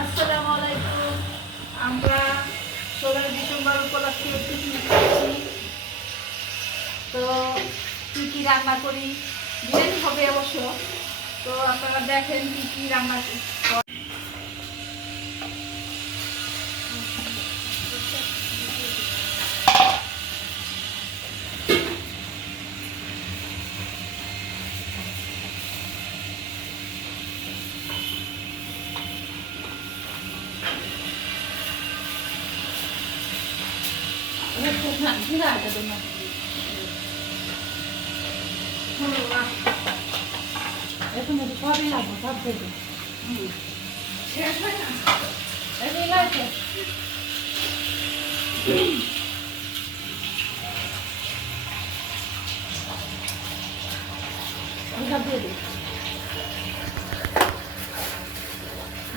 আসসালামু আলাইকুম। আমরা 16 ডিসেম্বর উপলক্ষে পিকনিক করছি। তো কি কি রান্না করি, বিরিয়ানি হবে অবশ্য। তো আপনারা দেখেন কি কি রান্না করি। এখন সবই লাগবে, সব দেবে শেষ হয় না। এই লাগছে সব দিয়ে দিই।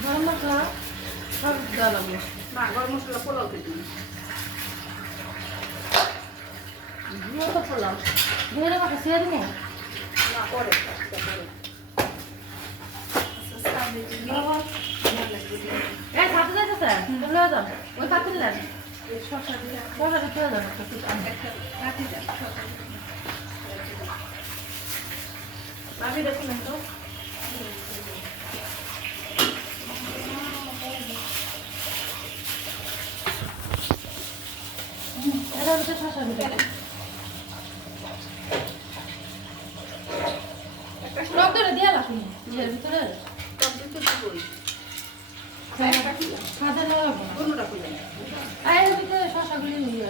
গরম মশলা সব দেওয়া লাগবে। না, গরম মশলা পোলাও খেতে দিয়ে তো পোলাও ধরে কথা ছেড়ে দিব না, পরে এই খাতে যাইতেছে তুলে যান ওই খাতে নেন শসা দিয়ে শসাটা তুলে যান কাটি দেন। ভাবি দেখুন তো এটা হচ্ছে শসা ভিতরে টক ধরে দিয়ে আসুন এর ভিতরে খাতে নেওয়া লাগবে না কোনটা খুলে এর ভিতরে শসাগুলি নিয়ে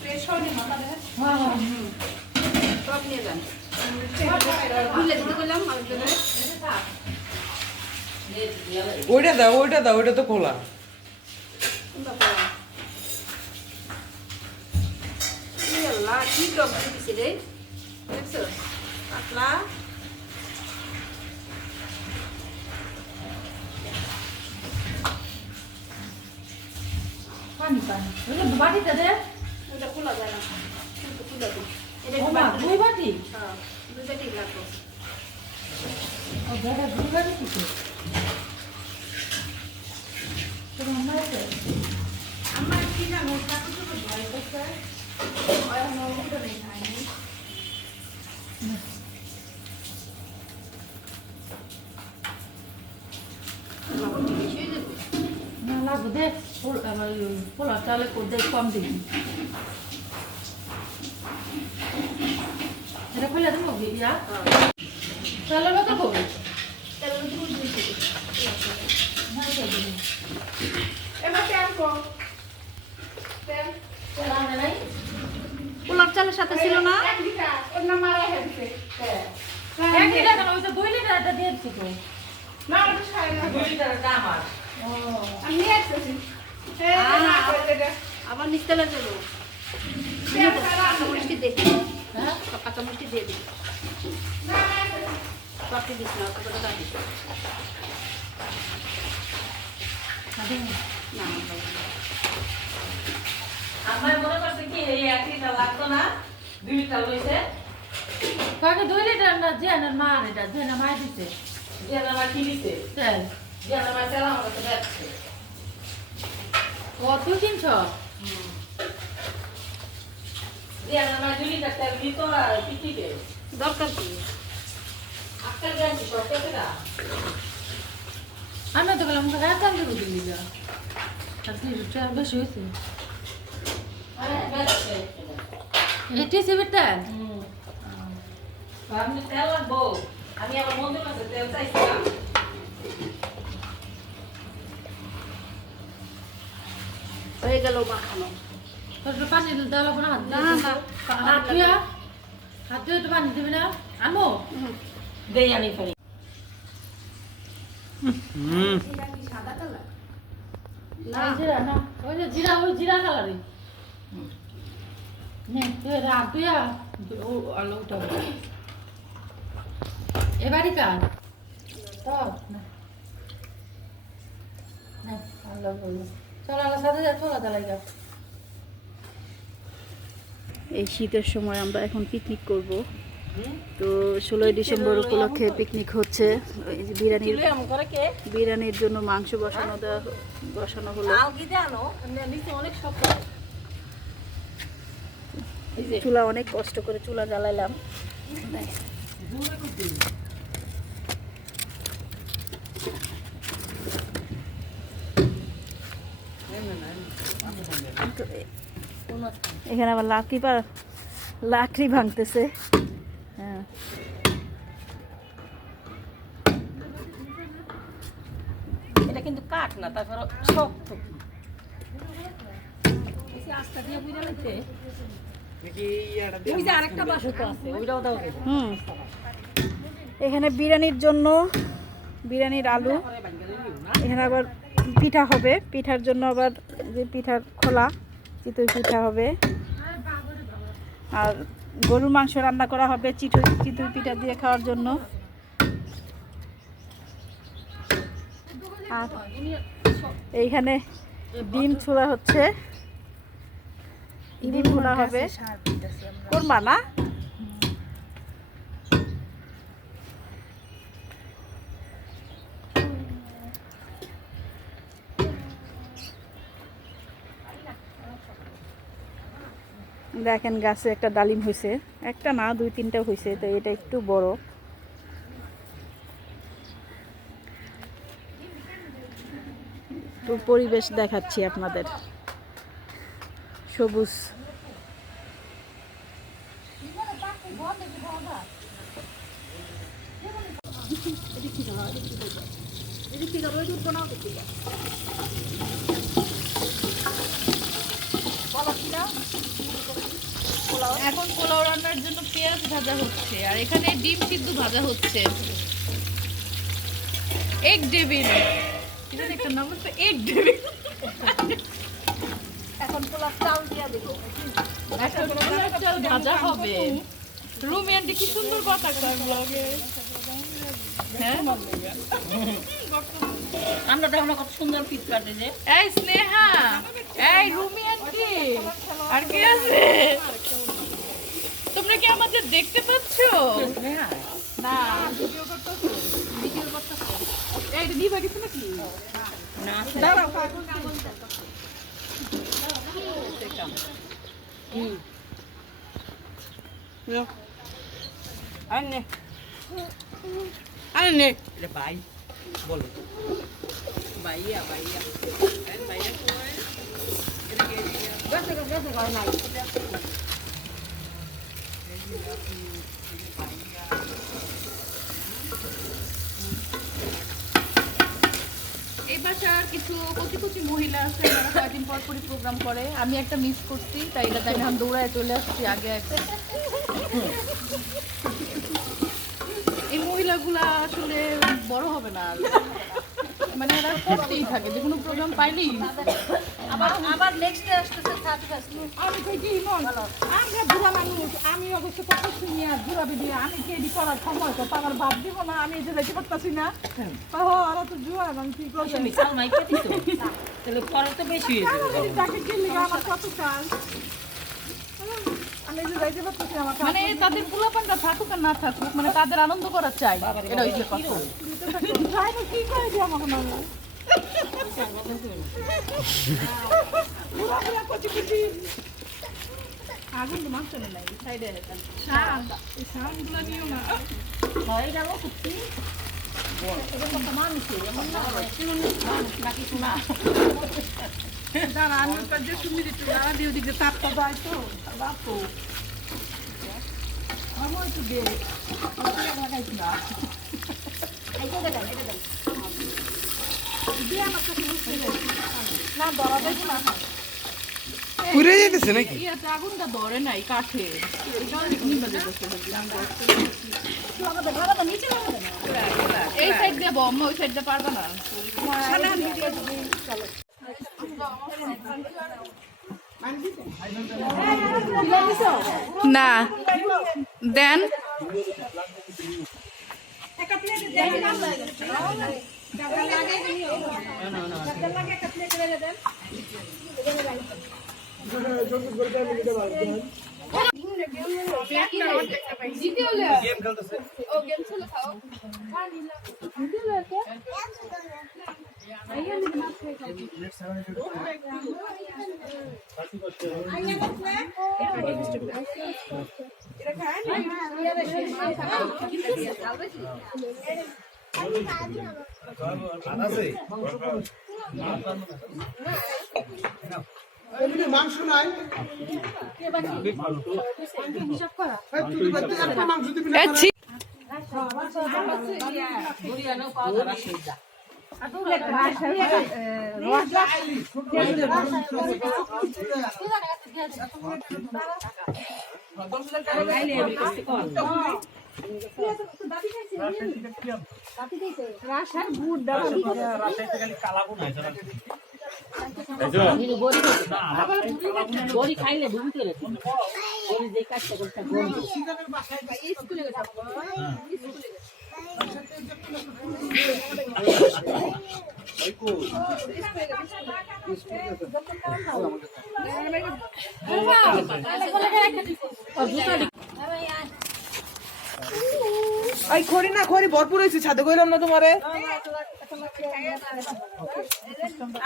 ফ্রেশ হয়নি মাথা দেখেন। হ্যাঁ হ্যাঁ সব নিয়ে যান। খুলে দিতে বললাম আরেকজনের। ওইটা দাও ওইটা তো খোলা। কোনটা পড়া? ই আল্লাহ, কি টক দিছে রে? দেখছো? পাতলা। পানি পানি ওটা বাটিতে দে ওটা খোলা যায় না। কিন্তু খুলে দিই। এটা ও একটু মা বাটি দুই বাটি হ্যাঁ, দুইটা ঠিক রাখো। ও বেটা দুই বাটি কিছু তোর মনে আছে আমার কি জানো, কাকু তো ভয় করছে। ওই আমার উঠে নেই খাইনি। আমার কি বেশি হয়ে যাবে? না লাগবে দে আমার পোলা চালে দে কম দিবি এটা খুলে দেবো ইয়া হ্যাঁ। চালের মতো করবি তাহলে তো বুঝে দিছি। হ্যাঁ এটা দিবি এবার তেল কম। তেল তেল আনে নাই পোলার চালের সাথে ছিল না? 1 লিটার অন্য মারা হয়েছে। এক লিটার কেন ওই তো 2 লিটার এটা দিয়ে দিচ্ছি তো না, ওটা খাই না। 2 লিটারের দাম আর ও আমি নিয়ে আসতেছি। এই না করে দে। আবার নিচ তেলে দেবো। কাঁচা মিষ্টি দে। হ্যাঁ কাঁচা মিষ্টি দিয়ে দিই। পাতি দিস না, কতটা দাম দিস আদে না। আমার মনে করছে কি এই 1 লিটার লাগতো না 2 লিটার লইছে কাকে 2 লিটার না জেনার মার এটা জেনা মাই দিছে যে আমার কি দিছে তেল যে আমার তেল আমার কাছে যাচ্ছে ও তুই কিনছ যে আমার 2 লিটার তেল দিত আর পিটিতে দরকার কি? আজকাল জানি সব টাকা আমি তো বললাম গায়ে দাম দেবো দিলি যা আর কি তেল বেশি হয়েছে আরে বেশি এটি সিবির তেল আমি তেল লাগবো আমি আমার বন্ধুর কাছে তেল চাইছিলাম হয়ে গেল মাখানো। তোর পানি দেওয়া লাগবে না না, না। হাত ধুয়ে একটু পানি দিবি না আনবো দেই আনি ফেলি এটা কি সাদা কালার? না জিরা না ওই যে জিরা কালারই নে তুই রাত তুই ও আলো উঠাবো এবারই কার তোর না না আল্লাহ বললো চল আল্লাহ সাথে যা চলা চালাই যা এই শীতের সময় আমরা এখন পিকনিক করব। তো 16ই ডিসেম্বর উপলক্ষে পিকনিক হচ্ছে। ওই যে বিরিয়ানির জন্য মাংস বসানো হলো। চুলা অনেক কষ্ট করে চুলা জ্বালাইলাম। এখানে আবার লাকড়ি ভাঙতেছে। হ্যাঁ এটা কিন্তু কাঠ না, তারপর শক্ত আস্তা দিয়ে বুঝে লাগছে। আরেকটা বাসু তো আছে, ওইটাও দাও। এখানে বিরিয়ানির জন্য বিরিয়ানির আলু, এখানে আবার পিঠা হবে, পিঠার জন্য আবার যে পিঠার খোলা চিতই পিঠা হবে, আর গরুর মাংস রান্না করা হবে চিতই পিঠা দিয়ে খাওয়ার জন্য। আর এইখানে ডিম ছোলা হচ্ছে, ডিম ভুনা হবে। করবা না? দেখেন গাছে একটা ডালিম হয়েছে, একটা না 2-3টা হয়েছে, তো এটা একটু বড়। তো পরিবেশ দেখাচ্ছি আপনাদের, সবুজ। এখন পোলাও রান্নার জন্য পেঁয়াজ ভাজা হচ্ছে, আর এখানে ডিম সিদ্ধ ভাজা হচ্ছে। এগ ডেভিল, এটা একটা নাম হচ্ছে এগ ডেভিল। এখন পোলাও চাল দিয়ে দেব, এখন পোলাও চাল ভাজা হবে। রুমি আন্টি কি সুন্দর কথা কয় ব্লগে। হ্যাঁ আমরা তো আমরা কত সুন্দর পিস কাটে যে। এই স্নেহা, এই রুমি আন্টি, আর কে আছে? তোমরা কি আমাদের দেখতে পাচ্ছ? না ভিডিও করতেছো, এই দিবা কিছু নাকি? না দাঁড়াও আনে আনে এটা ভাই বলো ভাইয়া ভাইয়া ভাইয়া কই এটা কে দিয়া গাছে গাছে গায় নাই এই বাসার কিছু কচি কচি মহিলা আছে, যারা কয়েকদিন পর পরই প্রোগ্রাম করে। আমি একটা মিস করছি, তাই এটা তাই এখন দৌড়ায় চলে আসছি আগে আগে। এই মহিলাগুলা আসলে বড় হবে না আর, মানে এরা করতেই থাকে, যে কোনো প্রোগ্রাম পাইলেই। আবার নেক্সট ডে আসতেছে থাকবে। আমি থেকে ইমন আমরা বুড়া মানুষ, আমি অবশ্য কত শুনিয়া বুড়া বেদি আমি কেডি করার সময় তো আমার বাদ দিব না, আমি এই যে যাইতে পারতাছি না। ওরা তো জুয়া আমি কি করবো, মিসাল মাইকে দিছো তাহলে পরে তো বেশি হয়ে যাবে। তাকে কিনলে আমার কত কাল, আমি এই যে যাইতে পারতাছি আমার মানে তাদের পোলাপানটা থাকুক আর না থাকুক, মানে তাদের আনন্দ করা চাই, এটা ওই যে কথা। ড্রাইভার কি করে দিয়ে আমাকে না বুড়া বুড়া কচি কচি আগুন তো মাছ চলে নাই সাইডে, এই সাউন্ডগুলো নিও না। হয় গেল কুত্তি এটা কত মানুষই এমন না নাকি শোনা দাঁড়া আমি কাজে শুনি দিতে দাঁড়া দিয়ে ওদিকে তাপটা যায় তো বাপু আমার একটু দে লাগাইছি না না ধরা যাইছে না পুড়ে যেতেছে নাকি? ইয়াতে আগুনটা ধরে নাই কাঠে, এটাও নিভে যেতেছে। এই সাইড দিয়ে বম, ওই সাইড দিয়ে পারবে না। না দেন মাংস নাই মাংস দিবি না বড়ি খাইলে ভুল করে বড়ি যে কাজটা করতে গন্ধ এই খড়ি না খড়ি ভরপুর হয়েছে ছাদে কইলাম না তোমারে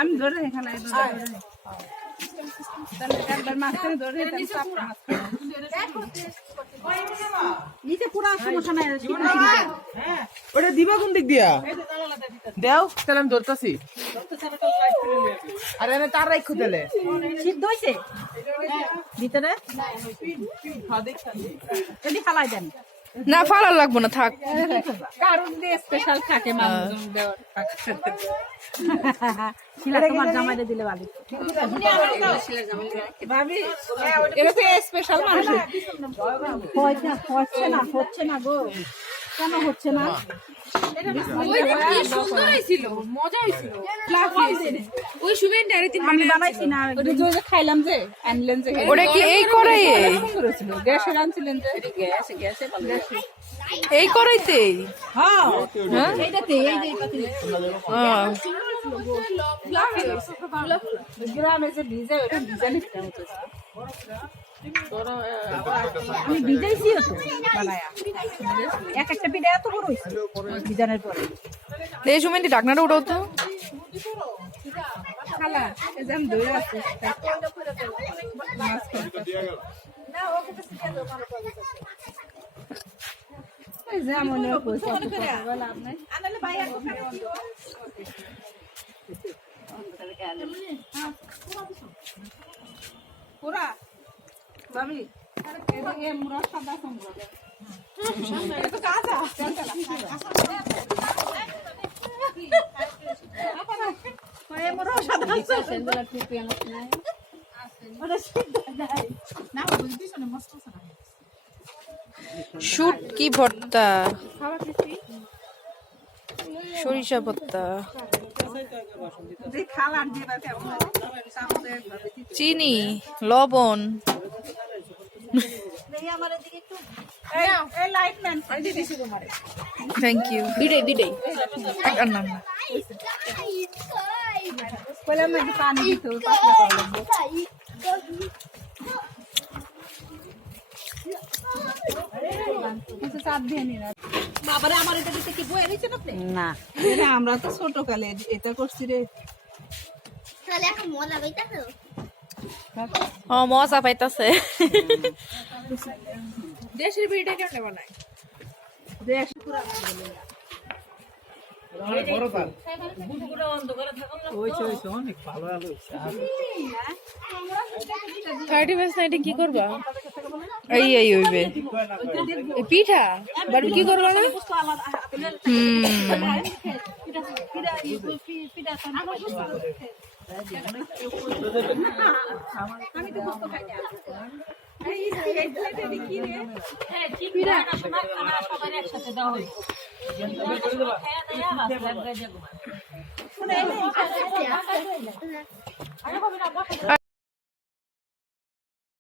আমি ধরে এখানে একবার মাঝখানে ধরে নিচে পুরো সমস্যা নাই ওটা দিবা কোন দিক দিয়া দেও তাহলে আমি ধরতাছি আরে এনে তার রাখো দিলে সিদ্ধ হইছে ভিতরে যদি ফালাই দেন না ফালার লাগবো না থাক কারণ দিয়ে স্পেশাল থাকে মানুষ দেওয়ার শিলা তোমার জামাইরে দিলে ভালো ভাবি এটা তো স্পেশাল মানুষ হচ্ছে না গো কেন হচ্ছে না আমি বানাইছি না খাইলাম যে আনলেন যে ওটা কি এই করাই গ্যাসে রাঁধছিলেন যে গ্যাসে এই করাইতেই হ্যাঁ এইটাতে এই যে গ্রামে যে ভিজে ওটা ভিজা নিতে হতো আমি ভিজাইছি তো বানায়া এক একটা পিঠা এত বড় হইছে ভিজানোর পরে এই সময় ঢাকনাটা উঠাও তো খালা এই যে আমি দই আছে যেমন লাভ নাই আনালে ভাই পুরা ভাবি এদিকে মুরা সাদা সম্ভব এটা তো কাঁচা ওই মুরা সাদা সেন্ডলা টুপি আনছ না ওটা সিদ্ধ নাই না বুঝিস না মস্ত সাদা শুট কি ভর্তা খাওয়া খেছি সরিষা ভর্তা যে খালার যেটা কেমন চিনি লবণ এই লাইট ম্যান দিয়ে দিছি তোমারে থ্যাংক ইউ দিডাই আর না কইলাম না যে পানি দিতে পাতলা করা কিছু চাপ দিয়ে নি না বাবারে আমার এটা দিতে কি বই রইছে আপনি না আমরা তো ছোট কালে এটা করছি রে তাহলে এখন মজা পাইতাছো ও মজা পাইতাছে দেশের বিড়িটা কেমনে বানায় দেশ পুরা অনেক ভালো আলো 31 নাইটে কি করবা এই হইবে এই পিঠা বাড়ি কি করবা না আমি তো বুঝতে পারি না সবাই একসাথে দেওয়া হয়